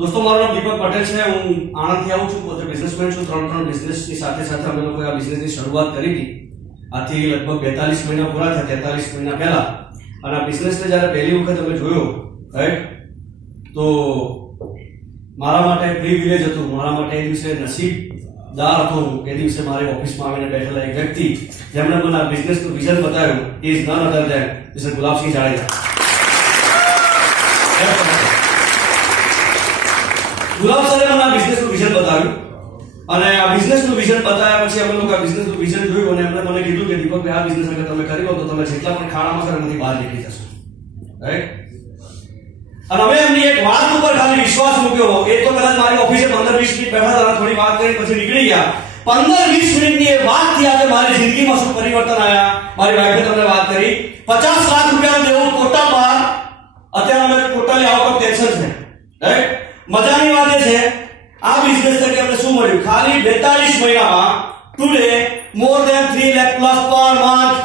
दोस्तों मारो नाम दीपक पटेल है। हूँ आणंद थी आऊँ छूँ, पोते बिजनेसमेन छूँ। 3 बिजनेस की साथे साथे अमे लोकोए आ बिजनेस की शुरुआत करी थी। आथी लगभग 42 महीना पूरा था, 43 महीना पहला। અને આ બિઝનેસને જ્યારે પહેલી વખત અમે જોયો, રાઈટ, તો મારા માટે પ્રિવિલેજ હતું, મારા માટે એ દિવસે નસીબદાર હતો હું એ દિવસે મારી ઓફિસમાં આવીને બેઠેલા એક વ્યક્તિ જેમણે મને આ બિઝનેસનું વિઝન બતાવ્યું, is none other than mister Gulabsingh Jadeja. Gulab સરે મને આ બિઝનેસનું વિઝન બતાવ્યું અને આ બિઝનેસનું વિઝન બતાવ્યા પછી અમે લોકો આ બિઝનેસનું વિઝન જોયું અને એમણે મને કીધું કે દીપકભાઈ આ બિઝનેસ અગર તમે કરી લો તો તમે જેટલા પણ ખાડામાં છો એમાંથી બહાર નીકળી જશો, રાઈટ। અને અમે એમની એક વાત ઉપર ખાલી વિશ્વાસ મૂક્યો। એ તો કદાચ મારી ઓફિસે 15-20 મિનિટ બેઠા હતા, થોડી વાત કરી પછી નીકળી ગયા। 15-20 મિનિટની એ વાતથી આજે મારી જિંદગીમાં શું પરિવર્તન આવ્યા, મારી વાઈફે તમને વાત કરી। 50 લાખ રૂપિયાનું દેવું ટોટલ બહાર, અત્યારે અમે ટોટલી આઉટ ઓફ ટેન્શન છે, રાઈટ। મજાની વાત એ છે આ બિઝનેસ તરીકે અમને શું મળ્યું, ખાલી 42 મહિનામાં today more than 3 lakh plus per month,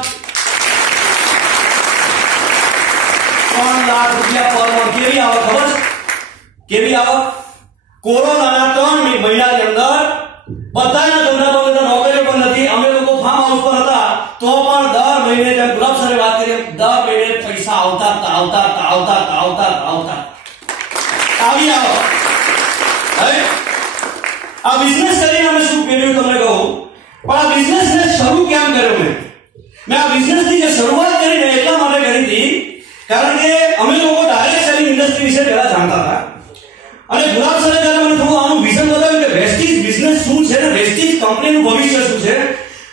3 lakh રૂપિયા પર મંથ। કેવી આવક ખબર છે? કેવી આવક? કોરોનાના 3 મહિનાની અંદર બધાના ધંધા બંધ, નોકરીઓ પણ નથી, અમે લોકો ફાર્મ હાઉસ પર હતા તો પણ દર મહિને જેમ ગુલાબ સરે વાત કરી દર મહિને પૈસા આવતા આવી આવક। आ बिजनेस કરીને અમે શું કર્યું તમને કહું, પણ આ બિઝનેસ ને શરૂ કેમ કર્યો મેં આ બિઝનેસ ની જે શરૂઆત કરી ને એટલા માટે કરી હતી કારણ કે અમે લોકો ડાયરેક્ટ સેલિંગ ઇન્ડસ્ટ્રી વિશે પહેલા જાણતા હતા અને ગુલાબ સરે જ્યારે મને થોડું આનું વિઝન બતાવ્યું કે વેસ્ટેજ બિઝનેસ શું છે ને વેસ્ટેજ કંપનીનું ભવિષ્ય શું છે,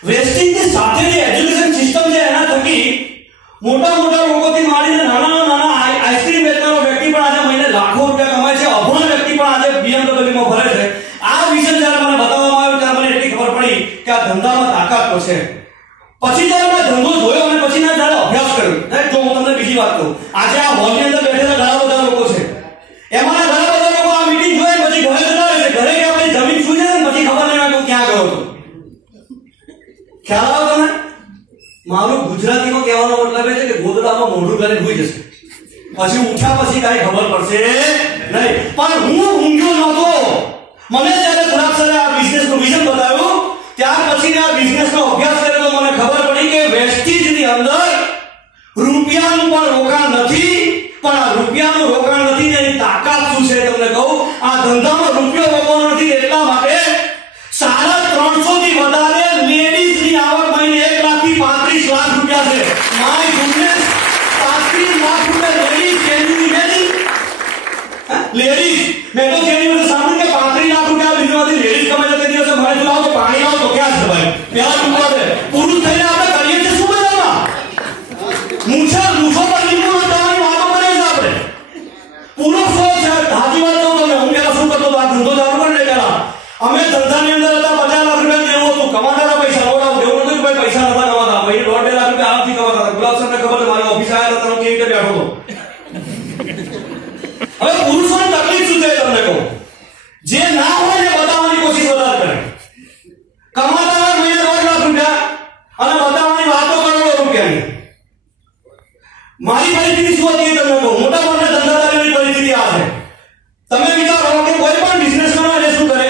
વેસ્ટેજ ની સાથેની એજ્યુકેશન સિસ્ટમ છે એના થકી મોટા લોકોથી માંડીને નાના આઈસ્ક્રીમ વેચનારો વ્યક્તિ પણ આજે મહિને લાખો રૂપિયા કમાય છે, અભણ વ્યક્તિ પણ આજે BMW માં ફરે છે। આ વિઝન જ્યારે મને બતાવવામાં આવ્યું ત્યારે મને એટલી ખબર પડી કે આ ધંધામાં તાકાત તો છે। પછી જ્યારે મેં ધંધો જોયો અને પછી મેં જ્યારે અભ્યાસ કર્યો, જો હું તમને બીજી વાત કહું, આજે આ હોલની અંદર બેઠેલા ઘણા બધા લોકો છે, એમાંના ઘણા બધા લોકો આ મીટિંગ જોઈ પછી ઘરે જતા રહે છે, ઘરે ગયા પછી જમીન સુઈ જાય ને પછી ખબર નહીં આવે ક્યાં ગયો હતો। ખ્યાલ આવે તમને? મારું ગુજરાતીમાં કહેવાનો મતલબ એ છે કે ગોદડામાં મોઢું કરીને સુઈ જશે, પછી ઉઠ્યા પછી કાંઈ ખબર પડશે નહીં। પણ હું ઊંઘ્યો નહોતો, મને જ્યારે ગુલાબ સરે આ બિઝનેસનું વિઝન બતાવ્યું ત્યાર પછી આ બિઝનેસનો અભ્યાસ કર્યો તો મને ખબર પડી કે વેસ્ટેજની અંદર રૂપિયાનું પણ રોકાણ નથી, પણ આ રૂપિયાનું રોકાણ નથી એની તાકાત શું છે તમને કહું, આ ધંધામાં રૂપિયો રોકવાનો નથી એટલા માટે 350 થી વધારે લેડીઝની આવક મહિને 1 લાખથી 35 લાખ રૂપિયા છે। માય ગુડનેસ, 35 લાખ રૂપિયા ladies, can you imagine? Ladies મેં તો જેની વખતે સાંભળ્યું કે 35 લાખ રૂપિયા બિઝનેસમાંથી લેડીઝ કમાય છે, તે દિવસે મને જો લાવો તો પાણી લાવો તો ક્યાં છે ભાઈ, પેલા ટૂંકા છે પુરુષ થઈને આપણે કરીએ છીએ શું બજારમાં મૂછો પર લીંબુ નાખવાની વાતો કરીએ છીએ આપણે, પુરુષ હોય છે। હાથી વાત કહું તમને, હું પેલા શું કરતો હતો, આ ધંધો ચાલુ કરીને પેલા અમે ધંધાની અંદર હતા, 50 લાખ રૂપિયા દેવું હતું, કમાતા પૈસા નોડાવ દેવું નતું, ભાઈ પૈસા નતા કમાતા, મહિને 1.5 લાખ રૂપિયા આરામથી કમાતા હતા। ગુલાબ સરને ખબર છે મારી ઓફિસ આવ્યા હતા કેવી રીતે બેઠો હતો। હવે પુરુષોની તકલીફ શું છે તમને કહું, જે ના હોય ને બતાવવાની કોશિશ વધારે કરે, કમાતા હોય મહિને 1.5 લાખ રૂપિયા અને બતાવવાની વાતો કરોડો રૂપિયાની। મારી પરિસ્થિતિ શું હતી તમને કહું, મોટા મોટા ધંધાદારીની પરિસ્થિતિ આ છે। તમે વિચારો કે કોઈ પણ બિઝનેસમેન હોય શું કરે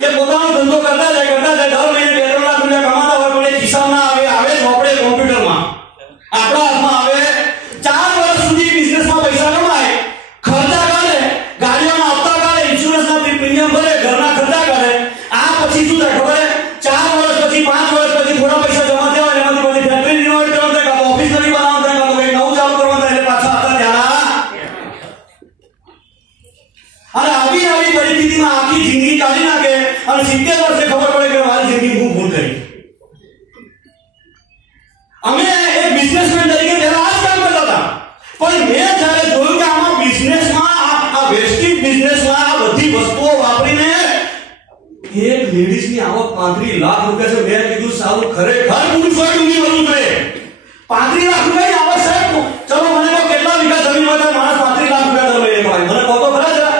કે પોતાનો ધંધો કરતા જાય દર મહિને 2-3 લાખ રૂપિયા કમાતા હોય પણ એ ખિસ્સામાં આવે ચોપડે કોમ્પ્યુટરમાં આપણા હાથમાં આવે, 4 વર્ષ સુધી બિઝનેસમાં પૈસા કમાય, ખર્ચા કરે, ગાડીઓના હપ્તા કાઢે, ઇન્સ્યોરન્સના પ્રીમિયમ ભરે, ઘરના ખર્ચા કરે। આ પછી શું થાય ખબર, 4 વર્ષ પછી 5 વર્ષ પછી થોડા પૈસા જમા થયા એમાંથી પછી ફેક્ટરી રિનોવેટ કરવાનું થાય, કાં ઓફિસ નવી બનાવવાનું થાય, કાં કંઈક નવું ચાલુ કરવાનું થાય, એટલે પાછા હતા ત્યાં। અને આવી પરિસ્થિતિમાં આખી જિંદગી કાઢી નાખે અને 70 વર્ષે ખબર પડે કે મારી જિંદગી હું ભૂલ કરી। અમે એક બિઝનેસમેન તરીકે પહેલા આ જ કામ કરતા હતા, પણ મેં જ્યારે જોયું કે આમાં બિઝનેસમાં આ વેસ્ટેજ બિઝનેસમાં આ બધી વસ્તુઓ વાપરીને એક લેડીઝની આવક 35 લાખ રૂપિયા છે। મેં કીધું સારું ખરેખર પુરુષોએ ડૂબી વળવું જોઈએ। 35 લાખ રૂપિયાની આવક સાહેબ, ચલો મને કહો કેટલા વીઘા જમીન હોય તો માણસ 35 લાખ રૂપિયા દર મહિને કમાય, મને કહો તો ખરા જરા।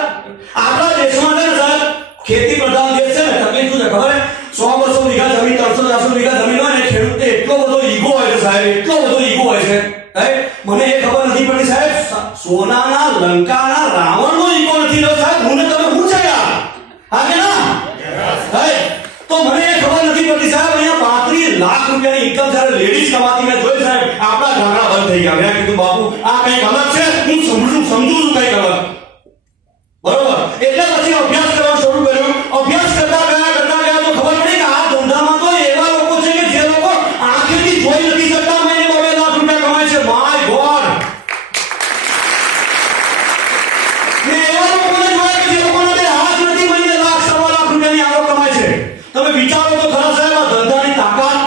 આપણા દેશમાં છે ને સાહેબ ખેતી પ્રધાન દેશ છે ને, તકલીફ શું છે ખબર, 100-200 વીઘા જમીન, 300-400 વીઘા જમીન હોય ને, ખેડૂતને એટલો બધો ઈગો હોય છે સાહેબ, એટલો બધો ઈગો હોય છે, રાઈટ। મને એ ખબર નથી પડતી સાહેબ, સોનાના લંકાના રાવણનો ઈગો નથી રહ્યો સાહેબ, હું ને તમે હું છે યાર, હા કે ના? તો મને એ ખબર નથી પડતી સાહેબ, અહીંયા 35 લાખ રૂપિયાની ઇન્કમ જ્યારે લેડીઝ કમાતી મેં જોઈ સાહેબ, આપણા ગામડા બંધ થઈ ગયા. મેં કીધું બાપુ આ કંઈક અલગ છે, હું સમજુ છું કંઈક અલગ, બરોબર. એટલે પછી અભ્યાસ કરવાનું શરૂ કર્યો. અભ્યાસ કરતા ગયા તો ખબર પડી કે આ ધંધામાં તો એવા લોકો છે કે જે લોકો આંખેથી જોઈ નથી શકતા, મહિને 2 લાખ રૂપિયા કમાય છે. My God. મેં એવા લોકોને જોયા કે જે લોકોના બે હાથ નથી, મહિને લાખ, સવા લાખ રૂપિયાની આવક કમાય છે. તમે વિચારો તો ખરા સાહેબ, આ ધંધાની તાકાત,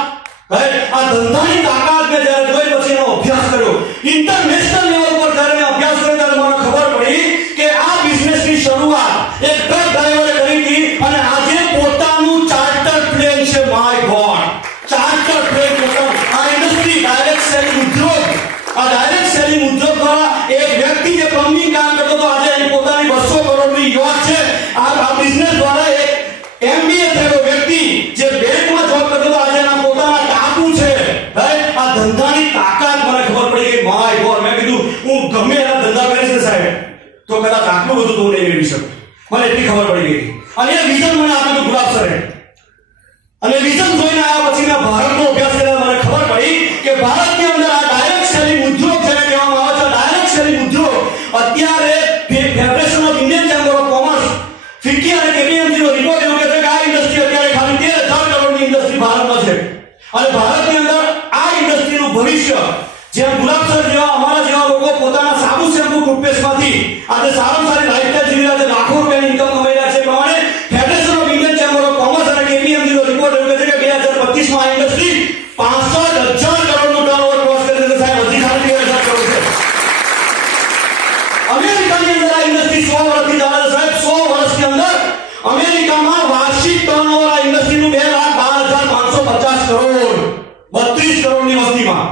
આ ધંધાની તાકાત મેં જ્યારે જોઈ પછી એનો અભ્યાસ કર્યો. ઇન્ટરનેશનલ લેવલ પર જ્યારે મેં અભ્યાસ કર્યો ત્યારે મને ખબર પડી કે આ બિઝનેસની શરૂઆત એક ટ્રક ડ્રાઈવરે કરી હતી અને આજે પોતાનું ચાર્ટર પ્લેન છે. માય ગોડ, ચાર્ટર પ્લેન પોતાનું. આ ઇન્ડસ્ટ્રી ડાયરેક્ટ સેલિંગ ઉદ્યોગ, આ ડાયરેક્ટ સેલિંગ ઉદ્યોગ દ્વારા એક વ્યક્તિ જે પ્લમ્બિંગ કામ કરતો હતો આજે એની પોતાની 200 કરોડની યોગ છે. આ બિઝનેસ દ્વારા એક એમબીએ થયેલો વ્યક્તિ જે બેંકમાં જોબ કરતો હતો આજે એના પોતાના ટાપુ છે. આ ધંધાની તાકાત મને ખબર પડી કે માય ગોડ. મેં કીધું હું ગમે એના ધંધા કરીશ ને સાહેબ તો કદાચ આટલું બધું તો નહીં મેળવી શકું. મને એટલી ખબર પડી ગઈ. અને એ વિઝન મને આપ્યું હતું ગુલાબ સરે. અને વિઝન જોઈને આવ્યા પછી મેં ભારતનો અભ્યાસ કર્યો. મને ખબર પડી કે ભારતની અંદર આ ડાયરેક્ટ સેલિંગ ઉદ્યોગ જેને કહેવામાં આવે છે, ડાયરેક્ટ સેલિંગ ઉદ્યોગ અત્યારે federation of Indian chamber of commerce FICCI અને કેપીએમસી નો રિપોર્ટ એવું કહે છે કે આ ઇન્ડસ્ટ્રી અત્યારે ખાલી 13,000 કરોડની ઇન્ડસ્ટ્રી ભારતમાં છે. અને ભારતની અંદર આ ઇન્ડસ્ટ્રીનું ભવિષ્ય, જેમ ગુલાબ સર જેવા અમારા જેવા લોકો પોતાના સાબુ શેમ્પુ ટૂથપેસ્ટમાંથી આજે સારામાં સારી લાઈફસ્ટાઈલ જીવી રહ્યા છે, લાખો રૂપિયાની ઇન્કમ કમાઈ રહ્યા છે. પ્રમાણે federation of Indian chamber of commerce અને કેપીએમસી નો રિપોર્ટ એવું કહે છે કે 2025 માં આ ઇન્ડસ્ટ્રી 65,000 કરોડનું ટર્નઓવર ક્રોસ કરી દેશે સાહેબ. હજી ખાલી 13,000 કરોડ છે. અમેરિકાની અંદર આ ઇન્ડસ્ટ્રી 100 વર્ષથી ચાલે છે સાહેબ. 100 વર્ષની અંદર અમેરિકામાં વાર્ષિક ટર્નઓવર આ ઇન્ડસ્ટ્રીનું 2,12,550 કરોડ, 32 કરોડની વસ્તીમાં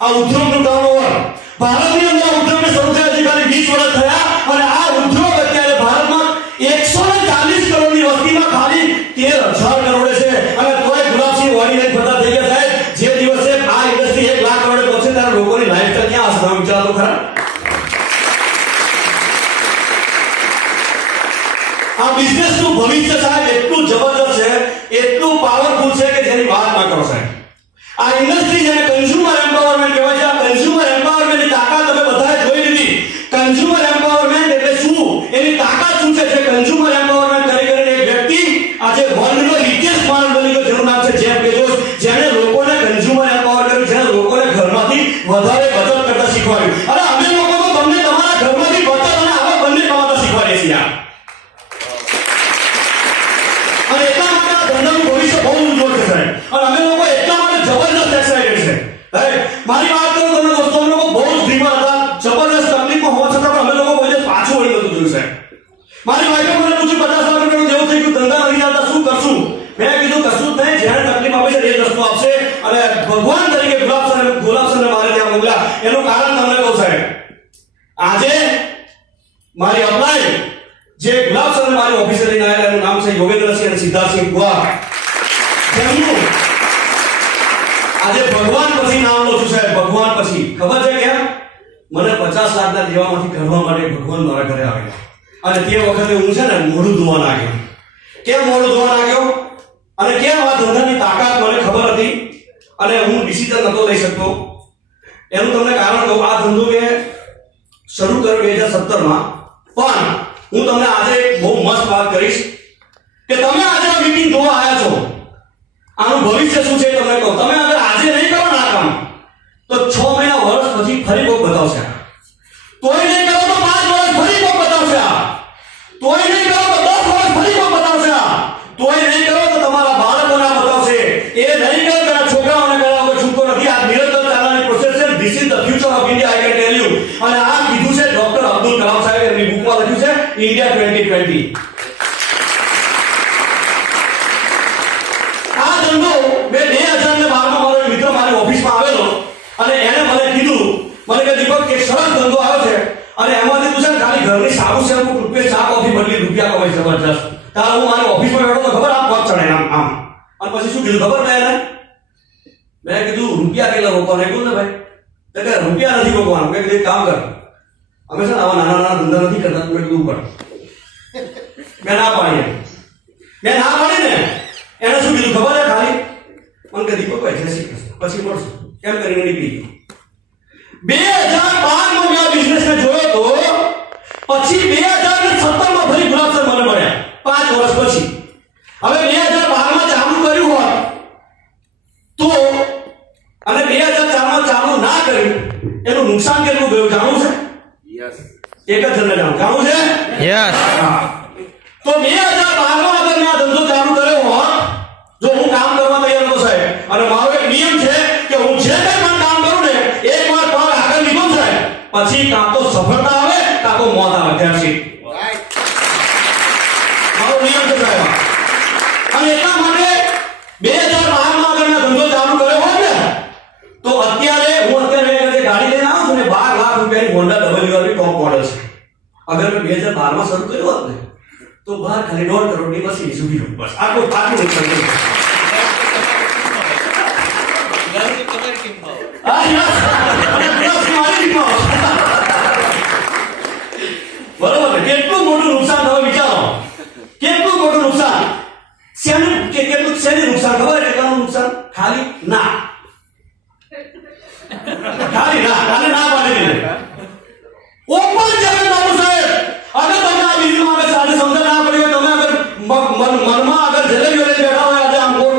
આ ઉદ્યોગનું ટર્નઓવર. ભારતની અંદર ઉદ્યોગને શરૂ થયા હજી ખાલી 20 વર્ષ થયા અને આ ઉદ્યોગ અત્યારે ભારતમાં 140 કરોડની વસ્તીમાં ખાલી 13,000 કરોડે છે. અને તોય ગુલાબસિંહ વાણી લઈને ફરતા થઈ ગયા સાહેબ. જે દિવસે આ ઇન્ડસ્ટ્રી 1 લાખ કરોડે પહોંચે ત્યારે લોકોની લાઈફસ્ટાઈલ ક્યાં હશે? તમે વિચારો ખરા. આ બિઝનેસનું ભવિષ્ય સાહેબ એટલું જબરદસ્ત છે, એટલું પાવરફુલ છે કે જેની વાત ના કરો સાહેબ. આ ઇન્ડસ્ટ્રી જેને કન્ઝ્યુમર એમ્પાવરમેન્ટ કહેવાય છે, આ કન્ઝ્યુમર એમ્પાવરમેન્ટની તાકાત તમે બધાએ જોઈ લીધી. કન્ઝ્યુમર એમ્પાવરમેન્ટ એટલે શું, એની તાકાત શું છે? જે કન્ઝ્યુમર એમ્પાવરમેન્ટ કરીને એક વ્યક્તિ આજે વર્લ્ડનો રિચેસ્ટ માણસ બની ગયો, જેનું નામ છે જેફ બેઝોસ, જેણે લોકોને કન્ઝ્યુમર એમ્પાવર કર્યું, જેણે લોકોને ઘરમાંથી વધારે બચત કરતા શીખવાડ્યું. અને અમે લોકો તો તમને તમારા ઘરમાંથી બચત અને આવક બંને કમાતા શીખવાડીએ છીએ. અને એટલા માટે આ ધંધાનું ભવિષ્ય બહુ ઉજ્જવળ છે સાહેબ. અને અમે લોકો એટલા માટે જબરદસ્ત એક્સાઇટેડ છે. મારી વાત કરું તમને દોસ્તો, અમે લોકો બહુ જ ધીમા હતા, જબરદસ્ત તકલીફમાં હોવા છતાં પણ અમે લોકો કોઈ દિવસ પાછું વળી નતું જોયું સાહેબ. મારી વાઈફે મને પૂછ્યું 50 લાખ રૂપિયાનું જેવું થઈ ગયું, ધંધા નથી ચાલતા, શું કરશું? મેં કીધું કશું જ નહીં, જેને તકલીફ આપે છે એ જ રસ્તો આપશે. અને ભગવાન તરીકે ગુલાબ સરને મારે ત્યાં મોકલ્યા. એનું કારણ તમને કહું સાહેબ. આજે મારી અપ્લાય જે ગુલાબ સર મારી ઓફિસે લઈને આવેલા, એનું નામ છે યોગેન્દ્રસિંહ અને સિદ્ધાર્થસિંહ ગુવા. જેમનું આજે ભગવાન પછી નામ લો છું સાહેબ. ભગવાન પછી ખબર છે કેમ? મને 50 લાખના દેવામાંથી કરવા માટે ભગવાન મારા ઘરે આવેલા. અને તે વખતે હું છે ને મોઢું ધોવા લાગ્યો. કેમ મોઢું ધોવા લાગ્યો અને કેમ આ ધંધાની તાકાત મને ખબર હતી અને હું ડિસિઝન નતો લઈ શકતો. એનું તમને કારણ કહું. આ ધંધો મેં શરૂ કર્યો 2017 માં. પણ હું તમને આજે એક બહુ મસ્ત વાત કરીશ કે તમે આજે આ મીટિંગ જોવા આવ્યા છો, આનું ભવિષ્ય શું છે તમને કહું. તમે અગર આજે નહીં કરો ના કામ તો 6 મહિના વર્ષ પછી ફરી કોઈ બતાવશે. તોય નહીં કરો તો 5 વર્ષ ફરી કોઈ બતાવશે. તોય નહીં કરો તો 10 વર્ષ ફરી કોઈ બતાવશે. તોય નહીં કરો તો તમારા બાળકોને બતાવશે. એ નહીં કરો તો છોકરાઓને કરાવો છૂટકો નથી. આ નિરંતર ચાલવાની પ્રોસેસ છે. This is the future of India, I can tell you. અને આ કીધું છે ડોક્ટર અબ્દુલ કલામ સાહેબ. એમની બુકમાં લખ્યું છે ઇન્ડિયા 2020. આ ધંધો મેં 2012 માં મારો મિત્ર મારી ઓફિસમાં આવેલો અને એને મને કીધું, મને કે દીપક એક સરસ ધંધો આવ્યો છે અને એમાંથી તું છે ને ખાલી ઘરની સાબુ શેમ્પુ ટૂથપેસ્ટ ચા કોફી બદલી રૂપિયા કમાઈ જબરજસ્ત. ત્યારે હું મારી ઓફિસમાં બેઠો તો ખબર આ પગ ચડે આમ. અને પછી શું કીધું ખબર મેં કીધું રૂપિયા કેટલા રોકવાના? કીધું ને ભાઈ તો કે રૂપિયા નથી રોકવાનું. મેં કીધું કામ કર, અમે છે ને આવા નાના નાના ધંધા નથી કરતા, મેં કીધું ઉપર મેં ના પાડી ને એને શું કીધું ખબર છે? ખાલી મને કે દીપક ભાઈ જય શ્રી કૃષ્ણ, પછી મળશું એમ કરીને નીકળી ગયો. 2012 માં મેં આ બિઝનેસને જોયો તો પછી 2017 માં ફરી ગુલાબ સર મને મળ્યા 5 વર્ષ પછી. હવે 2012 માં ચાલુ કર્યું હોત તો અને 2004 માં ચાલુ ના કર્યું એનું નુકસાન કેટલું ગયું જાણવું છે? યસ. એક જ જણને જાણવું છે? યસ. તો 2012 માં અગર મેં આ ધંધો ચાલુ કર્યો હોત, જો હું કામ કરવા તૈયાર હતો સાહેબ, અને મારો એક નિયમ છે કે હું જે કંઈ પણ કામ કરું ને એકવાર પગ આગળ લીધો સાહેબ પછી કાં તો સફળતા આવે કાં તો મોત આવે. ત્યારથી મારો નિયમ છે સાહેબ. અને એટલા માટે 2012 માં અગર મેં ધંધો ચાલુ કર્યો હોત ને તો અત્યારે હું જે ગાડી લઈને આવું છું ને 12 લાખ રૂપિયાની હોન્ડા WRV ટોપ મોડલ છે. અગર મેં 2012 માં શરૂ કર્યો હોત ને તો બહાર ખાલી 1.5 કરોડની મશીન સુધી હોત. બસ આટલું નુકસાન થયું. બરોબર. કેટલું મોટું નુકસાન તમે વિચારો, કેટલું મોટું નુકસાન. શેનું નુકસાન ખબર? કેટલાનું નુકસાન? ખાલી ના અને ના પાડી દીધે. ઓપન ચેલેન્જ બાબુ સાહેબ, અગર તમે આ વિડીયોમાં અગર સારી સમજણ ના પડી હોય, તમે અગર મનમાં અગર જલેબીઓ લઈને બેઠા હોય આજે આમ ગોળ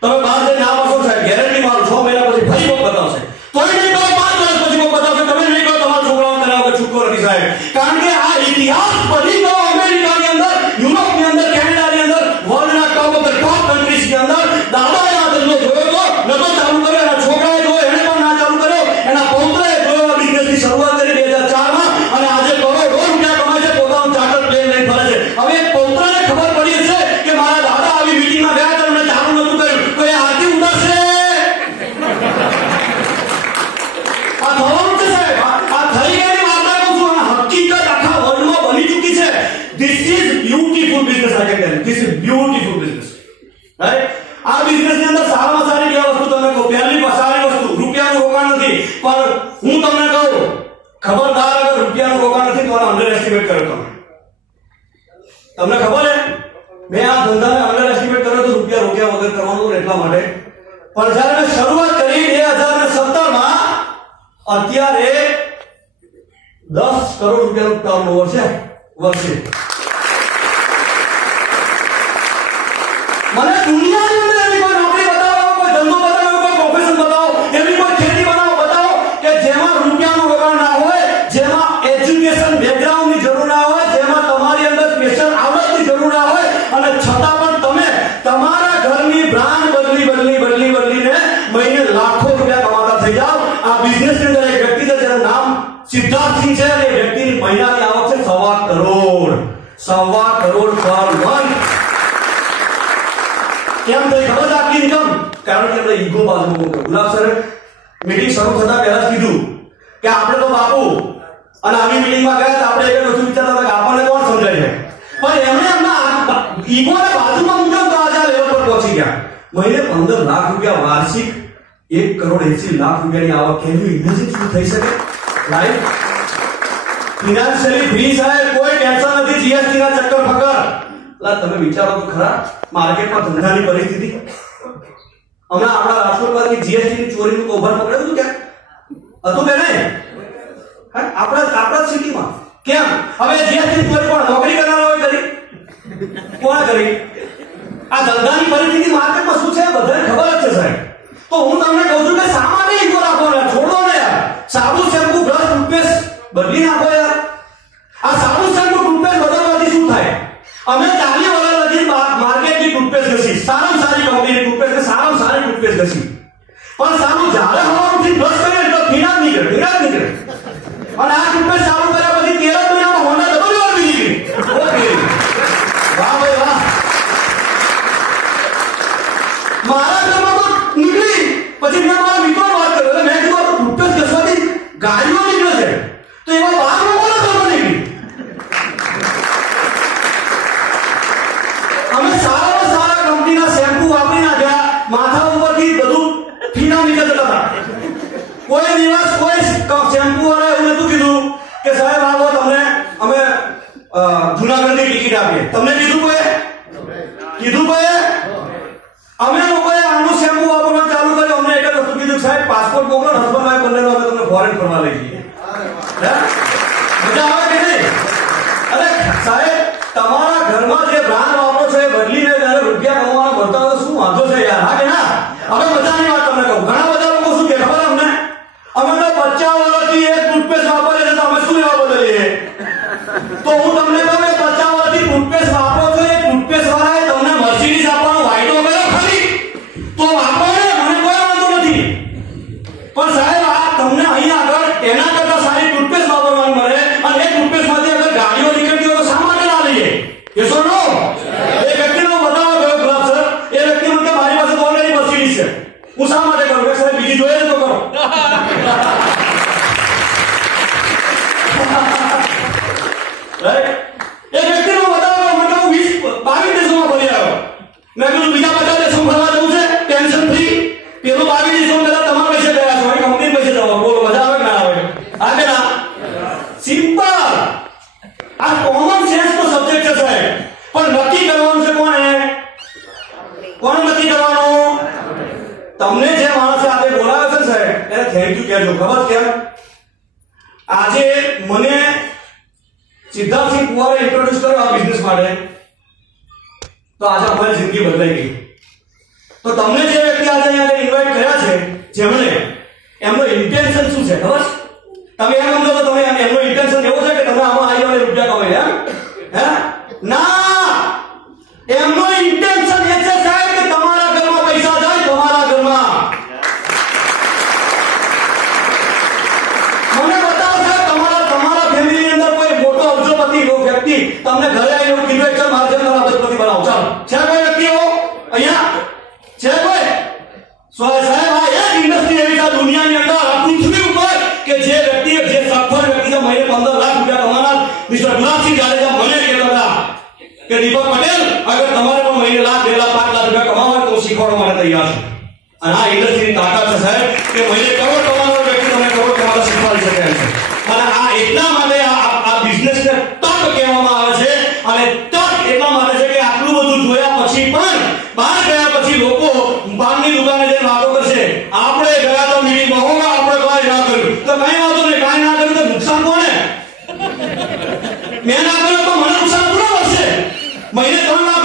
તમે બહાર જઈને ના પાડશો સાહેબ, ગેરંટી મારું 6 મહિના પછી ફરી કોક બતાવશે. તોય નહીં કહો 5 વર્ષ પછી કોક બતાવશે. તમે નહીં કહો તમારા છોકરાઓ તેના વગર છૂટકો નથી સાહેબ. કારણ કે આ ઇતિહાસ બની ગયો અમેરિકાની અંદર, યુરોપની અંદર, કેનેડાની અંદર, વર્લ્ડના ટોપ ઓફ ધ ટોપ કન્ટ્રીઝની અંદર. દાદાએ આ ધંધો જોયો તો નતો ચાલુ કર્યો, એના છોકરાએ જોયો એને પણ ના ચાલુ કર્યો, એના પૌત્રએ જોયો આ બિઝનેસની શરૂઆત કરી 2004 માં અને આજે કરોડો રૂપિયા કમાય છે, પોતાનું ચાર્ટર પ્લેન લઈને ફરે છે. હવે એક પૌત્રને ખબર પડી છે કે મારા દાદા આવી મીટિંગમાં ગયા હતા અને ચાલુ નતું કર્યું તો એ આરતી ઉતારશે. આ થવાનું છે સાહેબ. આ થઈ ગયેલી વાર્તા કહું છું અને હકીકત આખા વર્લ્ડમાં બની ચૂકી છે. This is beautiful business. I can tell you this is beautiful business. Right? આ બિઝનેસની અંદર સારામાં સારી બે વસ્તુ તમને કહું. પહેલી સારી વસ્તુ રૂપિયાનું રોકાણ નથી, પણ હું તમને કહું ખબરદાર અગર રૂપિયાનું રોકાણ નથી તો અંડર એસ્ટિમેટ કર્યો તમે. તમને ખબર છે મેં આ ધંધાને અંડર એસ્ટિમેટ કર્યો તો રૂપિયા રોક્યા વગર કરવાનું એટલા માટે. પણ જ્યારે મેં શરૂઆત કરી 2017 માં અત્યારે 10 કરોડ રૂપિયાનું ટર્નઓવર છે વર્ષે. મને દુનિયાની અંદર એવી કોઈ નોકરી બતાવો, કોઈ ધંધો બતાવો, કોઈ પ્રોફેશન બતાવો, એવી કોઈ ખેતી બતાવો કે જેમાં રૂપિયાનું રોકાણ ના હોય, જેમાં એજ્યુકેશન બેકગ્રાઉન્ડની જરૂર ના હોય, જેમાં તમારી અંદર સ્પેશિયલ આવડતની જરૂર ના હોય અને છતાં પણ તમે તમારા ઘરની બ્રાન્ડ બદલીને મહિને લાખો રૂપિયા કમાતા થઈ જાઓ. આ બિઝનેસની અંદર એક વ્યક્તિ છે જેનું નામ સિદ્ધાર્થસિંહ છે અને એ વ્યક્તિની મહિનાની આવક છે 1.25 કરોડ. 1.25 crore per month. કેમ થઈ ખબર છે આટલી ઇન્કમ? કારણ કે આપણે ઈગો બાજુ મૂક્યો. ગુલાબ સરે મીટિંગ શરૂ થતા પહેલા જ કીધું કે આપણે તો બાપુ અને આવી મીટિંગમાં ગયા તો આપણે એક વસ્તુ વિચારતા હતા કે આપણને કોણ સમજાય છે, પણ એમણે એમના ઈગોને બાજુમાં મૂક્યો તો આજે આ લેવલ પર પહોંચી ગયા. મહિને 15 લાખ રૂપિયા વાર્ષિક, 1 કરોડ 80 લાખ રૂપિયાની આવક. કેન યુ ઇમેજિન શું થઈ શકે? રાઈટ? ફિનાન્શિયલી ફ્રી સાહેબ, કોઈ ટેન્શન નથી. જીએસટી ના ચક્કર ફકર. તમે વિચારો તો ખરા માર્કેટમાં ધંધાની પરિસ્થિતિ. હમણાં આપણા રાજકોટમાંથી જીએસટી ની ચોરીનું કૌભાંડ પકડાયું હતું ક્યાં હતું કે નહીં? આપણા સિટીમાં કેમ? હવે જીએસટી ની ચોરી પણ નોકરી કરનારા કરી કોણ કરી? આ ધંધાની પરિસ્થિતિ માર્કેટમાં શું છે બધાને ખબર જ છે સાહેબ. તો હું તમને કહું છું કે સામાન્ય ઈગો રાખો ને, છોડો ને યાર. સાબુ શેમ્પુ બ્રશ ટૂથપેસ્ટ બદલી નાખો યાર. આ સાબુ શેમ્પુ ટૂથપેસ્ટ બદલવાથી શું થાય? અમે 40 વર્ષ લગી માર્કેટની ટૂથપેસ્ટ ઘસી, સારામાં સારી કંપનીની ટૂથપેસ્ટ, સારામાં સારી ટૂથપેસ્ટ ઘસી, પણ સારું જ્યારે હવાથી બ્રશ કરીએ તો ફીણા જ નીકળે. અને આ ટૂથપેસ્ટ ચાલુ કર્યા પછી 13 મહિનામાં હોન્ડા WRV નીકળી. વાહ ભાઈ વાહ. મારા ઘરમાં તો નીકળી. પછી મેં મારા મિત્રો વાત કર્યો, મેં કીધું ટૂથપેસ્ટ ઘસવાથી ગાડીઓ નીકળે છે તો એવા 12 લોકોના ઘરમાં નીકળી. અમે સારા કંપનીના શેમ્પુ વાપરી નાખ્યા, માથા ઉપરથી બધું ટિકિટ આપીએ. તમને કીધું કોઈ અમે લોકોએ આનું શેમ્પુ વાપરવાનું ચાલુ કર્યું. અમને એક જ વસ્તુ કીધું, સાહેબ પાસપોર્ટ મોકલો, હસબન્ડ બંનેનો અમે તમને ફોરેન ફરવા લઈ જઈએ. મજા આવે કે નહીં? અરે સાહેબ, તમારા ઘરમાં જે બ્રાન્ડ વાપરો છો એ બદલીને ત્યારે રૂપિયા કમાવાના ભરતા હોય શું વાંધો છે યાર? હા કે ના? હવે મજાની વાત તમને કહું, ઘણા બધા લોકો શું કે ખબર અમને, અમે તો 50 વર્ષથી એક ટૂથપેસ્ટ વાપરીએ છીએ તો અમે શું લેવા બદલીએ? તો હું તમને કહું, 50 વર્ષથી ટૂથપેસ્ટ વાપરો છો, એ ટૂથપેસ્ટ વાળાએ તમને મર્સિડીઝ આપવાનો વાયદો કર્યો ખરી, તો વાપરો ને, મને કોઈ વાંધો નથી. પણ સાહેબ આ તમને અહીં આગળ એના કરતા સારી ટૂથપેસ્ટ વાપરવાની મળે અને એ ટૂથપેસ્ટમાંથી અગર ગાડીઓ નીકળતી હોય તો શા માટે ના લઈએ? યસ ઓર નો? એ વ્યક્તિનો બતાવો કયો ક્લાસ સર, એ વ્યક્તિ મને મારી પાસે તો ઓલરેડી મર્સિડીઝ છે, હું શા માટે કરું? સાહેબ બીજી જોઈએ તો કરો. એ વ્યક્તિનો બતાવો, મને 22 દેશોમાં ફરી આવ્યો. મેં કીધું બીજા 50 દેશોમાં ફરવા જવું છે ટેન્શન ફ્રી, પેલો 22 દેશોમાં પહેલા તમારા પૈસે ગયા છો, કંપની પૈસે જવા. બોલો મજા આવે કે ના આવે? હા કે ના? સિમ્પલ. આ કોમન સેન્સ નો સબ્જેક્ટ છે સાહેબ, પણ નક્કી કરવાનું છે કોણ નક્કી કરવાનું? તમને જે માણસે આજે બોલાવ્યો છે સાહેબ એને થેન્ક યુ કહેજો. ખબર કેમ? આજે મને સિદ્ધાર્થસિંહ કુંવરે ઇન્ટ્રોડ્યુસ કર્યો આ બિઝનેસ માટે, તો આજે અમારી જિંદગી બદલાઈ ગઈ. તો તમને જે વ્યક્તિ આજે અહીંયા ઇન્વાઇટ કર્યા છે, જેમણે એમનો ઇન્ટેન્શન શું છે ખબર? તમે એમ સમજો તો તમે એમનો ઇન્ટેન્શન એવો છે કે તમે આમાં આવી અને રૂપિયા કમાઈ એમ? હે? ના, એમનો ઇન્ટેન્શન એ છે સાહેબ કે તમારા ઘરમાં પૈસા જાય, તમારા ઘરમાં. મને બતાવો સાહેબ, તમારા ફેમિલીની અંદર કોઈ મોટો અબજોપતિ વ્યક્તિ તમને ઘરે આવીને એવું કીધું કે મારે જેમ તમારા અબજોપતિ બનાવો, ચાલો. છે કોઈ વ્યક્તિઓ અહીંયા? છે કોઈ? સાહેબ આ એક ઇન્ડસ્ટ્રી એવી છે દુનિયાની અંદર, આ પૃથ્વી ઉપર, કે જે વ્યક્તિ જે સફળ વ્યક્તિ છે મહિને 15 લાખ રૂપિયા કમાનાર મિસ્ટર ગુલાબસિંહ જાડેજા મને કહેતા હતા કે દીપક પટેલ, અગર તમારે પણ મહિને લાખ, 2 લાખ, 5 લાખ રૂપિયા કમાવા હોય તો હું શીખવાડવા માટે તૈયાર છું. અને આ ઇન્ડસ્ટ્રીની તાકાત છે સાહેબ કે મહિને કરોડ કમાનાર વ્યક્તિ તમને કરોડ કમાતા શીખવાડી શકે છે. અને આ એટલા માટે આ બિઝનેસને તક કહેવામાં આવે છે. અને તક એટલા માટે છે કે આટલું બધું જોયા પછી પણ, બહાર ગયા પછી લોકો પાનની દુકાને જઈને વાતો કરશે, આપણે ગયા તો મીટિંગમાં હોગા, આપણે કાંઈ ના કર્યું. તો કઈ વાતો નહીં, કાંઈ ના કર્યું તો નુકસાન કોને? મેં ના કર્યું તો મને નુકસાન પૂરા વર્ષે મહિને 3 લાખ